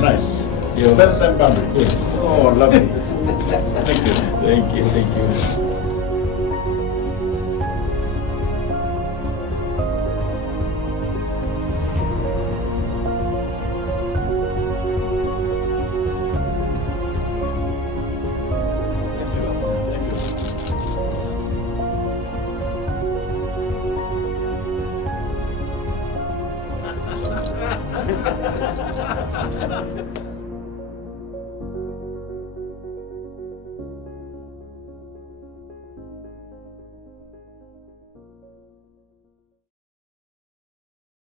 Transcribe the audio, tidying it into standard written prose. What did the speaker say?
Nice. Yeah. Better than boundary. Yes. Oh, lovely. Thank you. Thank you, thank you. Thank you.